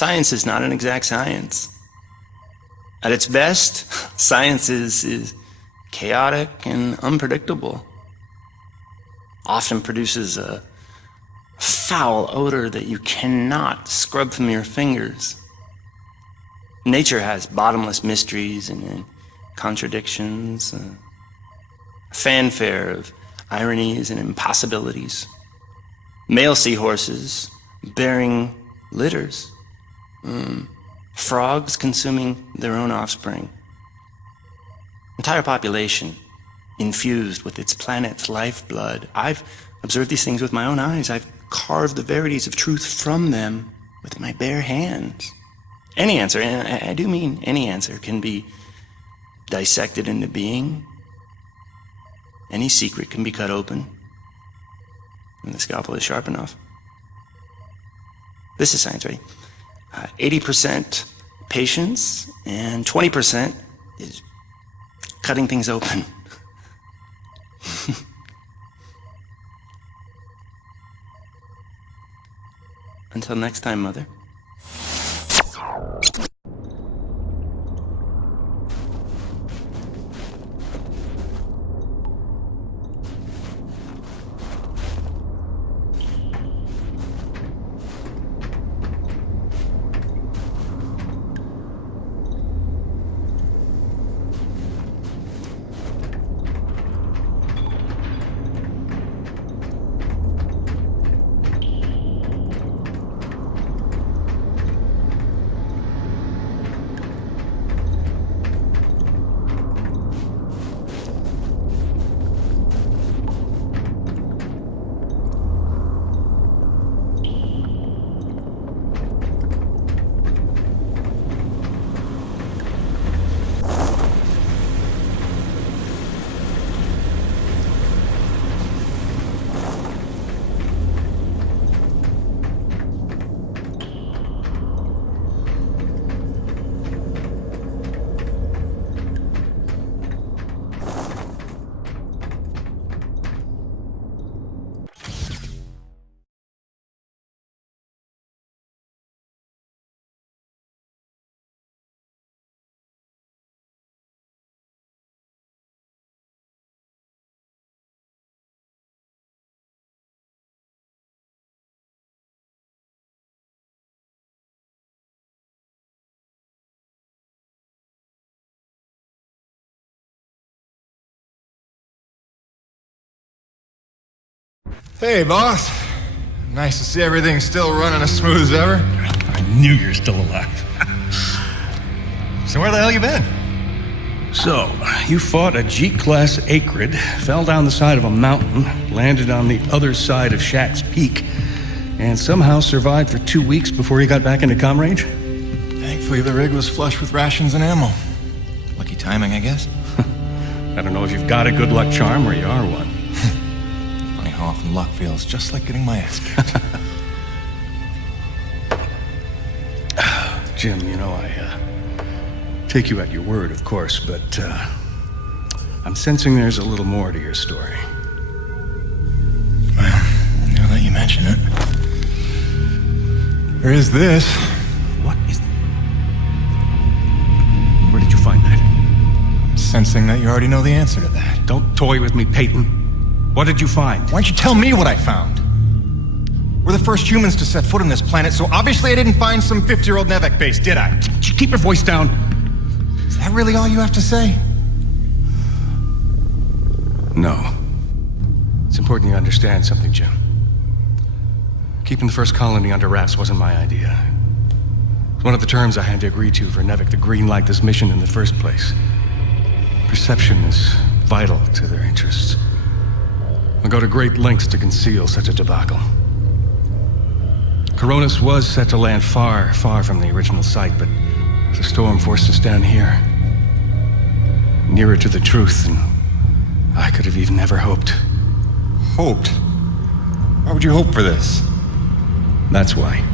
Science is not an exact science. At its best, science is chaotic and unpredictable. Often produces a foul odor that you cannot scrub from your fingers. Nature has bottomless mysteries and contradictions, a fanfare of ironies and impossibilities. Male seahorses bearing litters. Frogs consuming their own offspring. Entire population infused with its planet's lifeblood. I've observed these things with my own eyes. I've carved the verities of truth from them with my bare hands. Any answer, and I do mean any answer, can be dissected into being. Any secret can be cut open, and the scalpel is sharp enough. This is science, right? 80% patience and 20% is cutting things open. Until next time, Mother. Hey, boss. Nice to see everything still running as smooth as ever. I knew you're still alive. So where the hell you been? So, you fought a G-class acrid, fell down the side of a mountain, landed on the other side of Shack's Peak, and somehow survived for 2 weeks before you got back into comm range? Thankfully, the rig was flush with rations and ammo. Lucky timing, I guess. I don't know if you've got a good luck charm or you are one. Funny how often luck feels just like getting my ass kicked. Jim, you know, I take you at your word, of course, but I'm sensing there's a little more to your story. Well, now that you mention it. There is this. What is... Where did you find that? I'm sensing that you already know the answer to that. Don't toy with me, Peyton. What did you find? Why don't you tell me what I found? We're the first humans to set foot on this planet, so obviously I didn't find some 50-year-old Nevek base, did I? Keep your voice down. Is that really all you have to say? No. It's important you understand something, Jim. Keeping the first colony under wraps wasn't my idea. It's one of the terms I had to agree to for Nevek to greenlight this mission in the first place. Perception is vital to their interests. I'll go to great lengths to conceal such a debacle. Coronis was set to land far, far from the original site, but the storm forced us down here. Nearer to the truth than I could have even ever hoped. Hoped? Why would you hope for this? That's why.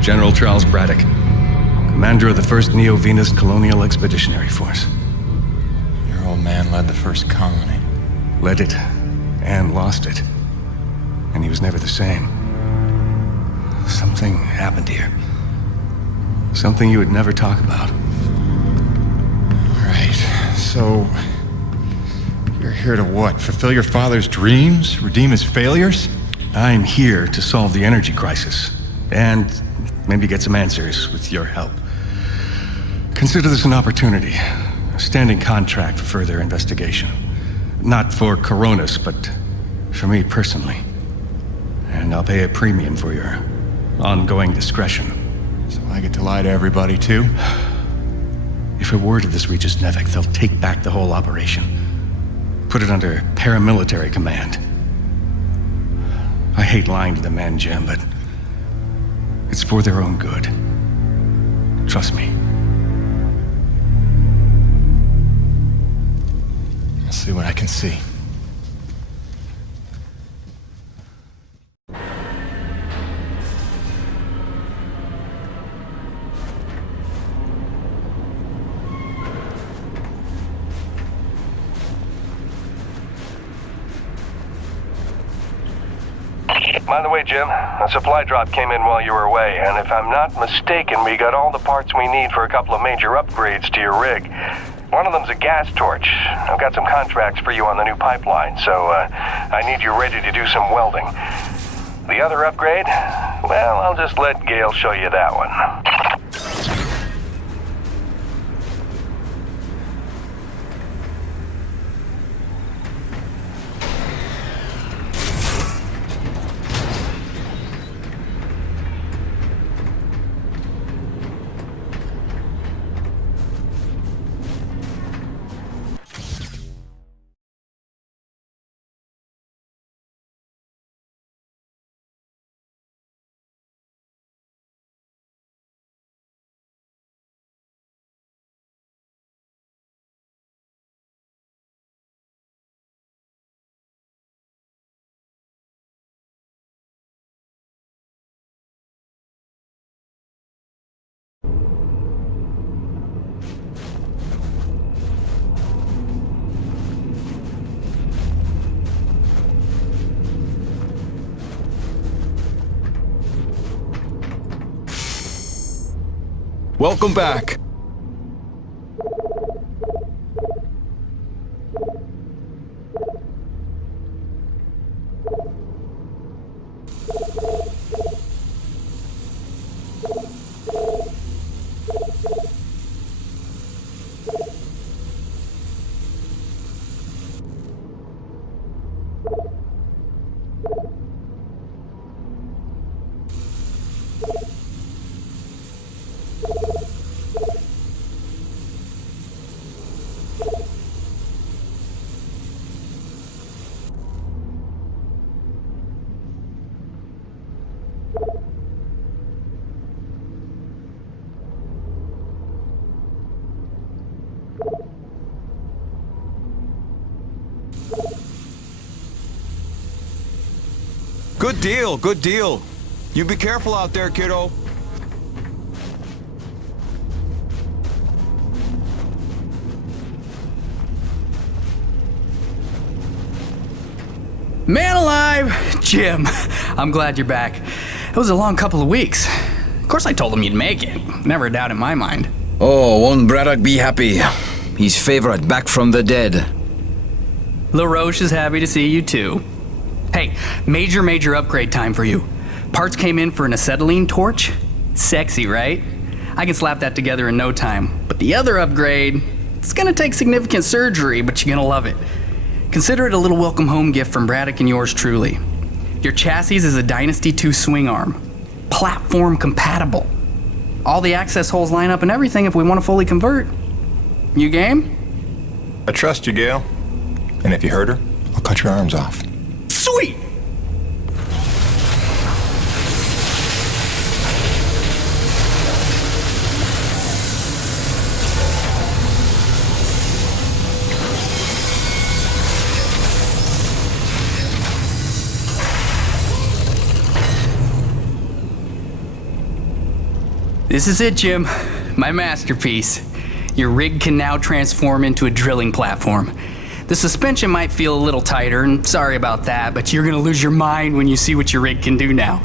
General Charles Braddock, commander of the 1st Neo-Venus Colonial Expeditionary Force. Your old man led the first colony. Led it, and lost it. And he was never the same. Something happened here. Something you would never talk about. Right. So, you're here to what? Fulfill your father's dreams? Redeem his failures? I'm here to solve the energy crisis. And maybe get some answers with your help. Consider this an opportunity. A standing contract for further investigation. Not for Coronis, but for me personally. And I'll pay a premium for your ongoing discretion. So I get to lie to everybody, too? If a word of this reaches Nevik, they'll take back the whole operation. Put it under paramilitary command. I hate lying to the men, Jim, but it's for their own good. Trust me. I'll see what I can see. By the way, Jim, a supply drop came in while you were away, and if I'm not mistaken, we got all the parts we need for a couple of major upgrades to your rig. One of them's a gas torch. I've got some contracts for you on the new pipeline, so I need you ready to do some welding. The other upgrade? Well, I'll just let Gale show you that one. Welcome back. Good deal, good deal. You be careful out there, kiddo. Man alive! Jim, I'm glad you're back. It was a long couple of weeks. Of course I told him you'd make it. Never a doubt in my mind. Oh, won't Braddock be happy? His favorite back from the dead. LaRoche is happy to see you too. Hey, major upgrade time for you. Parts came in for an acetylene torch. Sexy, right? I can slap that together in no time. But the other upgrade, it's gonna take significant surgery, but you're gonna love it. Consider it a little welcome home gift from Braddock and yours truly. Your chassis is a Dynasty 2 swing arm. Platform compatible. All the access holes line up and everything if we want to fully convert. You game? I trust you, Gale. And if you hurt her, I'll cut your arms off. Sweet! This is it, Jim. My masterpiece. Your rig can now transform into a drilling platform. The suspension might feel a little tighter, and sorry about that, but you're gonna lose your mind when you see what your rig can do now.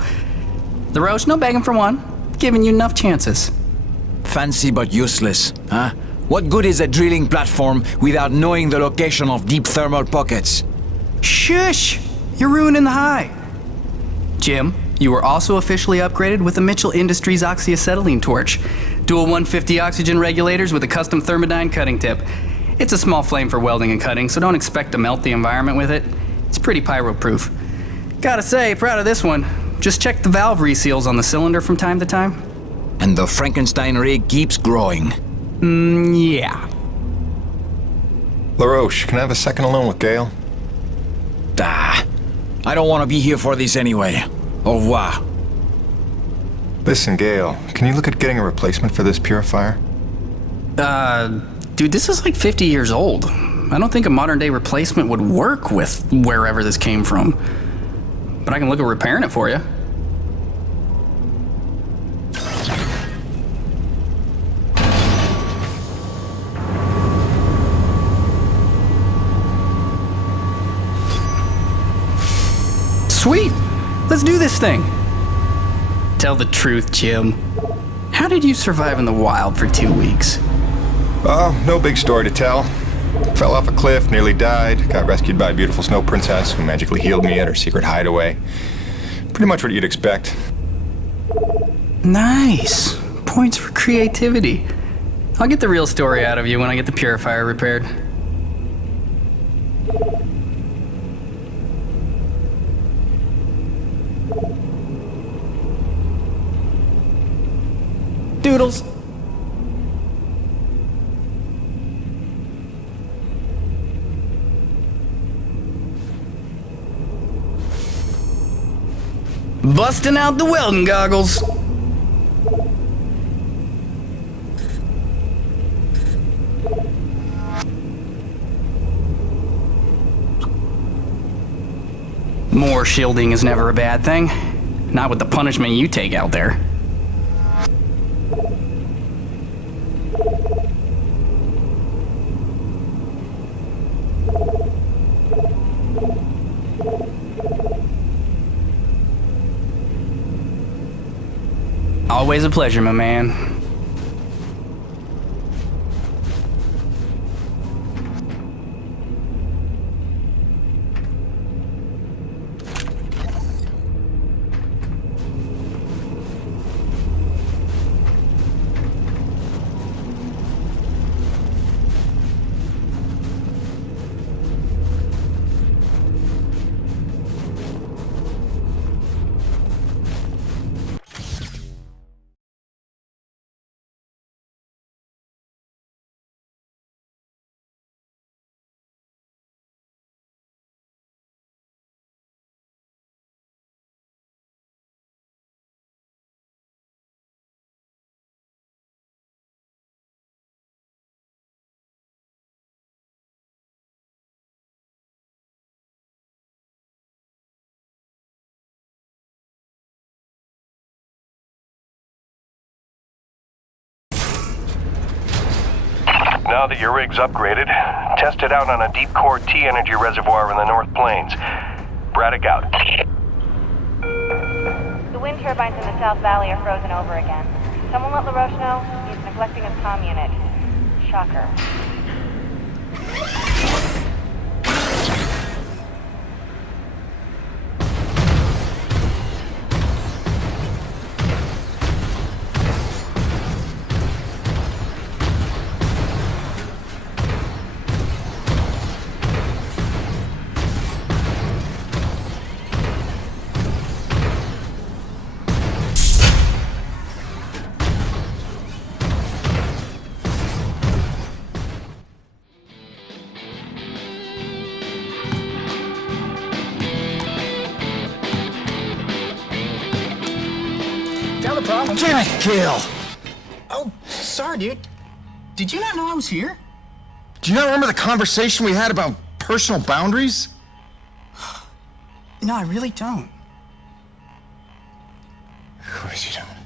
LaRoche, no begging for one. Giving you enough chances. Fancy but useless, huh? What good is a drilling platform without knowing the location of deep thermal pockets? Shush! You're ruining the high. Jim, you were also officially upgraded with the Mitchell Industries oxyacetylene torch. Dual 150 oxygen regulators with a custom thermodyne cutting tip. It's a small flame for welding and cutting, so don't expect to melt the environment with it. It's pretty pyro-proof. Gotta say, proud of this one. Just check the valve reseals on the cylinder from time to time. And the Frankenstein rig keeps growing. Yeah. LaRoche, can I have a second alone with Gale? Ah, I don't want to be here for this anyway. Au revoir. Listen, Gale, can you look at getting a replacement for this purifier? Dude, this is like 50 years old. I don't think a modern-day replacement would work with wherever this came from. But I can look at repairing it for you. Sweet! Let's do this thing! Tell the truth, Jim. How did you survive in the wild for 2 weeks? Oh, no big story to tell. Fell off a cliff, nearly died, got rescued by a beautiful snow princess who magically healed me at her secret hideaway. Pretty much what you'd expect. Nice. Points for creativity. I'll get the real story out of you when I get the purifier repaired. Doodles. Busting out the welding goggles. More shielding is never a bad thing. Not with the punishment you take out there. Always a pleasure, my man. Now that your rig's upgraded, test it out on a deep-core T-energy reservoir in the North Plains. Braddock out. The wind turbines in the South Valley are frozen over again. Someone let LaRoche know he's neglecting his comm unit. Shocker. Got a problem? Damn it, Gale! Oh, sorry, dude. Did you not know I was here? Do you not remember the conversation we had about personal boundaries? No, I really don't. Of course you don't.